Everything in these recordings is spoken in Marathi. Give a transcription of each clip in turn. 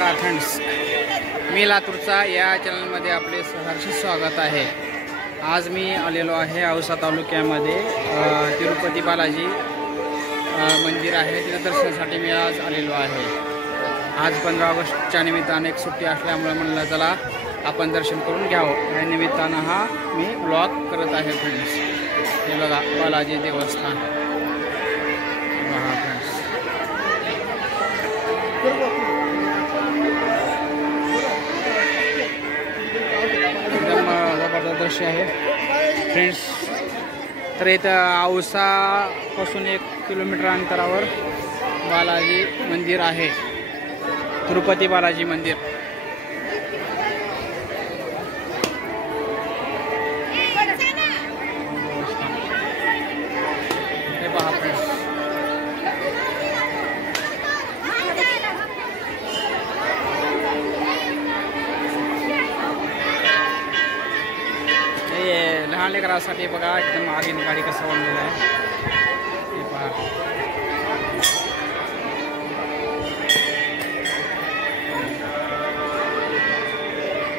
नमस्कार फ्रेंड्स, मी लातूरचा या चॅनलमध्ये आपले सहर्ष स्वागत आहे। आज मी आलेलो आहे औसा तालुक्यामध्ये तिरुपती बालाजी मंदिर आहे, तिथे दर्शनासाठी मी आज आलेलो आहे। आज 15 ऑगस्टच्या निमित्ताने एक सुट्टी असल्यामुळे म्हणलं चला आपण दर्शन करून घ्यावं, या निमित्तानं हा मी ब्लॉग करत आहे फ्रेंड्स। हे बघा बालाजी देवस्थान, फ्रेंड्स एकदम जबरदस्त दृश्य आहे फ्रेंड्स। तर इथं औसापासून 1 किलोमीटर अंतरावर बालाजी मंदिर आहे, तिरुपती बालाजी मंदिर। हे पहा फ्रेंड्स, लहान लेकरांसाठी बघा एकदम आगीन गाडी कसं बनलेलं आहे हे पहा।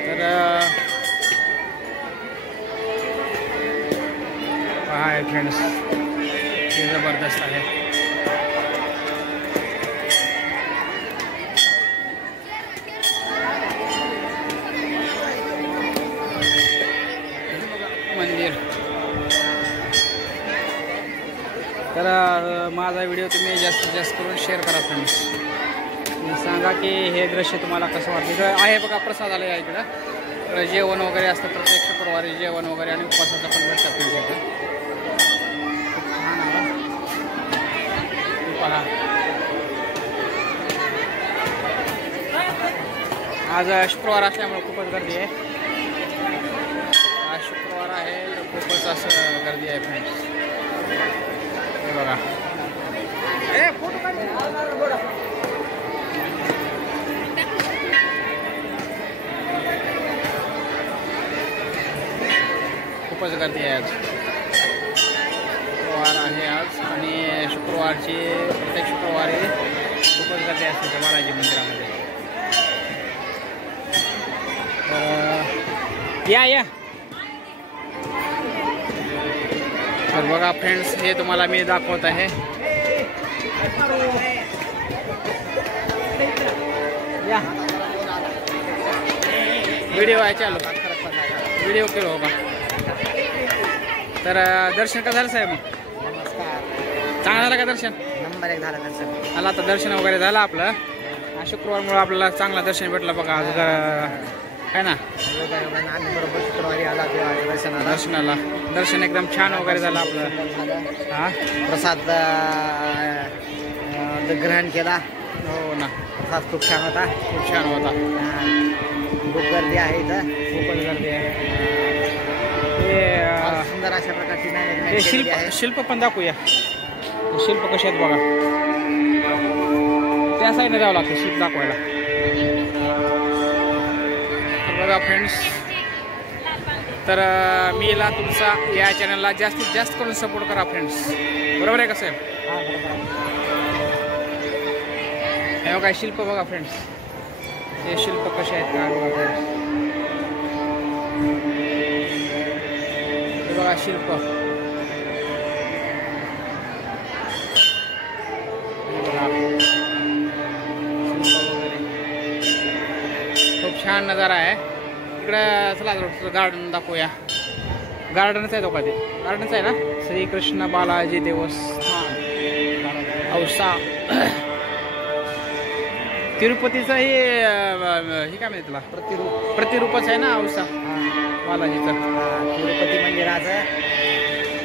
तर पहा फ्रेंड्स, हे जबरदस्त आहे। मंदिर तर माझा व्हिडिओ तुम्ही जास्तीत जास्त करून शेअर करा फ्रेंड्स। सांगा की हे दृश्य तुम्हाला कसं वाटतं। इकडं आहे बघा प्रसादालय आहे, इकडं जेवण वगैरे असतं, प्रत्येक शुक्रवारी जेवण वगैरे आणि उपवासाचं पण भेटतं फ्रेंड्स इकडं। खूप छान आहे पहा। आज शुक्रवार असल्यामुळे खूपच गर्दी आहे, आज शुक्रवार आहे तर खूपच असं गर्दी आहे फ्रेंड्स। हे बघा खूपच गर्दी आहे। आज शुक्रवार आहे आज, आणि शुक्रवारची प्रत्येक शुक्रवारी खूपच गर्दी असते बालाजी मंदिरामध्ये। तर या तर बघा फ्रेंड्स, हे तुम्हाला मी दाखवत आहे। या व्हिडिओ आहे चालू, व्हिडिओ केलो होगा। तर दर्शन कसं झालं साहेब? मग चांगलं झालं का दर्शन? नंबर 1 झालं दर्शन। आला आता दर्शन वगैरे झालं आपलं, शुक्रवारमुळे आपल्याला चांगला दर्शन भेटलं बघा आज, है ना? आम्ही बरोबर शुक्रवारी आला दर्शनाला, दर्शन एकदम छान वगैरे झालं आपलं। हा प्रसाद ग्रहण केला। हो ना, प्रसाद खूप छान होता, खूप छान होता। खूप गर्दी आहे इथं, खूपच गर्दी आहे। सुंदर अशा प्रकारची हे शिल्प पण दाखवूया, शिल्प कसे आहेत बघा। त्या साईडने जावं लागतं शिल्प दाखवायला। बघा फ्रेंड्स, तर मी लातूरचा या चॅनलला जास्तीत जास्त करून सपोर्ट करा फ्रेंड्स, बरोबर आहे कसं आहे? हे बघा शिल्प बघा फ्रेंड्स, हे शिल्प कसे आहेत का बघा फ्रेंड्स। हे बघा शिल्प, खूप छान नजारा आहे इकडं। चला गार्डन दाखवूया। गार्डनच आहे तो का? ते गार्डनच आहे ना, श्रीकृष्ण बालाजी देवस्थान औसा तिरुपतीचं हे काय म्हणते तुला? प्रतिरूपच आहे ना औसा बालाजीचं। तिरुपती मंदिराचं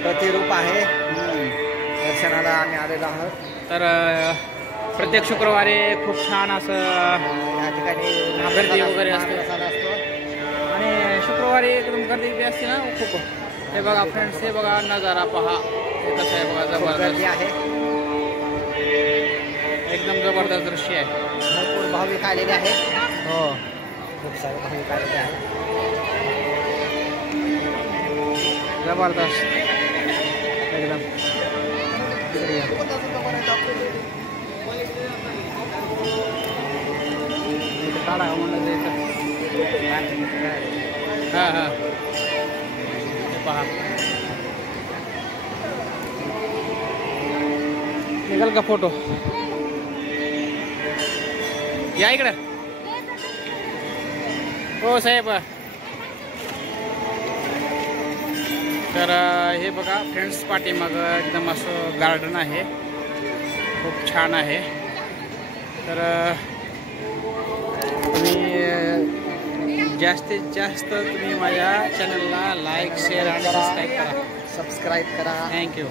प्रतिरूप आहे। दर्शनाला आम्ही आलेलो आहोत। तर प्रत्येक शुक्रवारी खूप छान असं या ठिकाणी गर्दी वगैरे असते, प्रसाद असतो, आणि शुक्रवारी एकदम गर्दी बी असते ना खूप। हे बघा फ्रेंड्स, हे बघा नजारा पहा, हे कसं आहे बघा, जबरदस्त आहे, एकदम जबरदस्त दृश्य आहे। भरपूर भाविक आलेले आहेत। हो, खूप सारे भाविक आलेले आहेत, जबरदस्त एकदम। काढा म्हणलं जायचं. हां हां हे पहा निघाल का फोटो. या इकडं. हो साहेब. तर हे बघा फ्रेंड्स पाठीमागं एकदम असं गार्डन आहे, खूप छान आहे. तर तुम्ही जास्तीत जास्त तुम्ही माझ्या चॅनलला लाईक शेअर आणि सबस्क्राईब करा. सबस्क्राईब करा. थँक्यू.